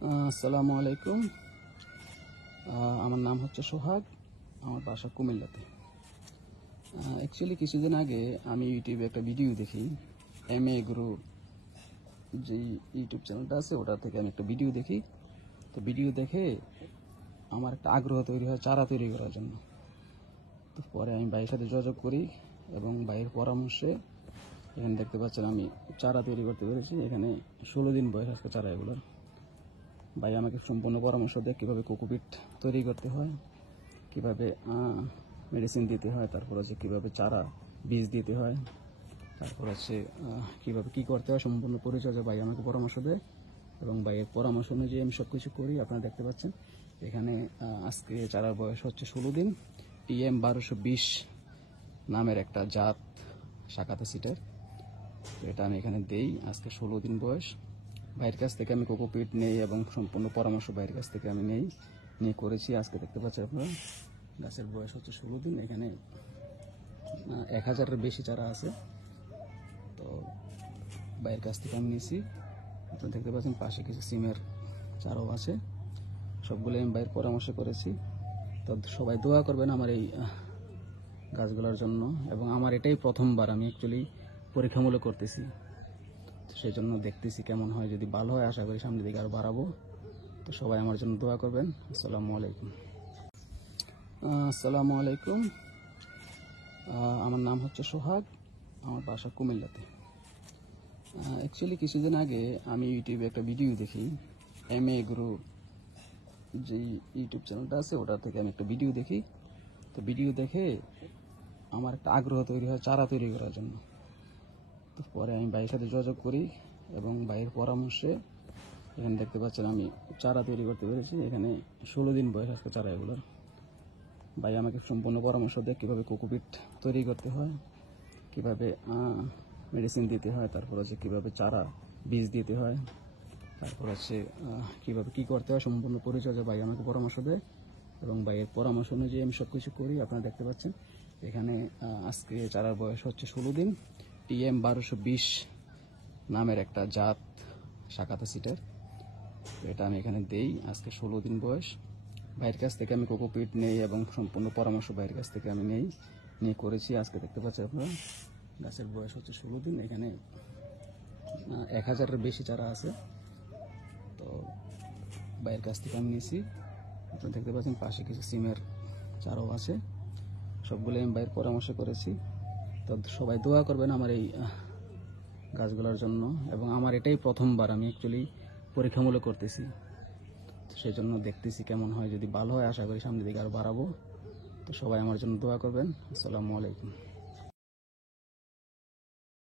আসসালামু আলাইকুম। আমার নাম হচ্ছে সোহাগ, আমার বাসা কুমিল্লাতে। অ্যাকচুয়ালি কিছুদিন আগে আমি ইউটিউবে একটা ভিডিও দেখি, MA গ্রো যে ইউটিউব চ্যানেলটা আছে ওটা থেকে আমি একটা ভিডিও দেখি। তো ভিডিও দেখে আমার একটা আগ্রহ তৈরি হয় চারা তৈরি করার জন্য। তো পরে আমি ভাইয়ের সাথে যোগাযোগ করি এবং ভাইয়ের পরামর্শে এখানে দেখতে পাচ্ছেন আমি চারা তৈরি করতে পেরেছি। এখানে 16 দিন বয়স আজকে চারা এগুলোর। ভাই আমাকে সম্পূর্ণ পরামর্শ দেয় কীভাবে কোকোপিট তৈরি করতে হয়, কীভাবে মেডিসিন দিতে হয়, তারপর হচ্ছে কীভাবে চারা বীজ দিতে হয়, তারপর হচ্ছে কীভাবে কী করতে হয় সম্পূর্ণ পরিচর্যা ভাই আমাকে পরামর্শ দেয় এবং ভাইয়ের পরামর্শ অনুযায়ী আমি সব কিছু করি। আপনারা দেখতে পাচ্ছেন এখানে আজকে চারার বয়স হচ্ছে 16 দিন। TM 1220 নামের একটা জাত শাখাতে সিটের, এটা আমি এখানে দেই। আজকে 16 দিন বয়স। ভাইয়ের কাছ থেকে আমি কোকোপিট নেই এবং সম্পূর্ণ পরামর্শ ভাইয়ের কাছ থেকে আমি নিয়ে করেছি। আজকে দেখতে পাচ্ছেন আপনারা গাছের বয়স হচ্ছে 16 দিন। এখানে 1000-এর বেশি চারা আছে। তো ভাইয়ের কাছ থেকে আমি নিয়েছি। আপনারা দেখতে পাচ্ছেন পাশে কিছু সিমের চারাও আছে, সবগুলো আমি ভাইয়ের পরামর্শ করেছি। তো সবাই দোয়া করবেন আমার এই গাছগুলোর জন্য, এবং আমার এটাই প্রথমবার আমি অ্যাকচুয়ালি পরীক্ষামূলক করতেছি। সেই জন্য দেখতেছি কেমন হয়, যদি ভালো হয় আশা করি সামনের দিকে আরও বাড়াবো। তো সবাই আমার জন্য দোয়া করবেন। আসসালামু আলাইকুম। আসসালামু আলাইকুম। আমার নাম হচ্ছে সোহাগ, আমার বাসা কুমিল্লাতে। অ্যাকচুয়ালি কিছুদিন আগে আমি ইউটিউবে একটা ভিডিও দেখি, MA গ্রো যে ইউটিউব চ্যানেলটা আছে ওটা থেকে আমি একটা ভিডিও দেখি। তো ভিডিও দেখে আমার একটা আগ্রহ তৈরি হয় চারা তৈরি করার জন্য। তো পরে আমি ভাইয়ের সাথে যোগাযোগ করি এবং ভাইয়ের পরামর্শে এখানে দেখতে পাচ্ছেন আমি চারা তৈরি করতে পেরেছি। এখানে 16 দিন বয়স আজকে চারা এগুলোর। ভাই আমাকে সম্পূর্ণ পরামর্শ দেয় কীভাবে কোকোপিট তৈরি করতে হয়, কীভাবে মেডিসিন দিতে হয়, তারপর হচ্ছে কীভাবে চারা বীজ দিতে হয়, তারপর হচ্ছে কীভাবে কী করতে হয় সম্পূর্ণ পরিচর্যা ভাই আমাকে পরামর্শ দেয় এবং ভাইয়ের পরামর্শ অনুযায়ী আমি সব কিছু করি। আপনারা দেখতে পাচ্ছেন এখানে আজকে চারার বয়স হচ্ছে 16 দিন। TM 1220 নামের একটা জাত শাখাতে সিটের, এটা আমি এখানে দেই। আজকে 16 দিন বয়স। ভাইয়ের কাছ থেকে আমি কোকোপিট নেই এবং সম্পূর্ণ পরামর্শ ভাইয়ের কাছ থেকে আমি নিয়ে করেছি। আজকে দেখতে পাচ্ছেন আপনারা গাছের বয়স হচ্ছে 16 দিন। এখানে 1000-এর বেশি চারা আছে। তো ভাইয়ের কাছ থেকে আমি নিয়েছি। আপনারা দেখতে পাচ্ছেন পাশে কিছু সিমের চারাও আছে, সবগুলো আমি ভাইয়ের পরামর্শ করেছি। তো সবাই দোয়া করবেন আমার এই গাছগুলোর জন্য, এবং আমার এটাই প্রথমবার আমি অ্যাকচুয়ালি পরীক্ষামূলক করতেছি। সেই জন্য দেখতেছি কেমন হয়, যদি ভালো হয় আশা করি সামনের দিকে আরও বাড়াবো। তো সবাই আমার জন্য দোয়া করবেন। আসসালামু আলাইকুম।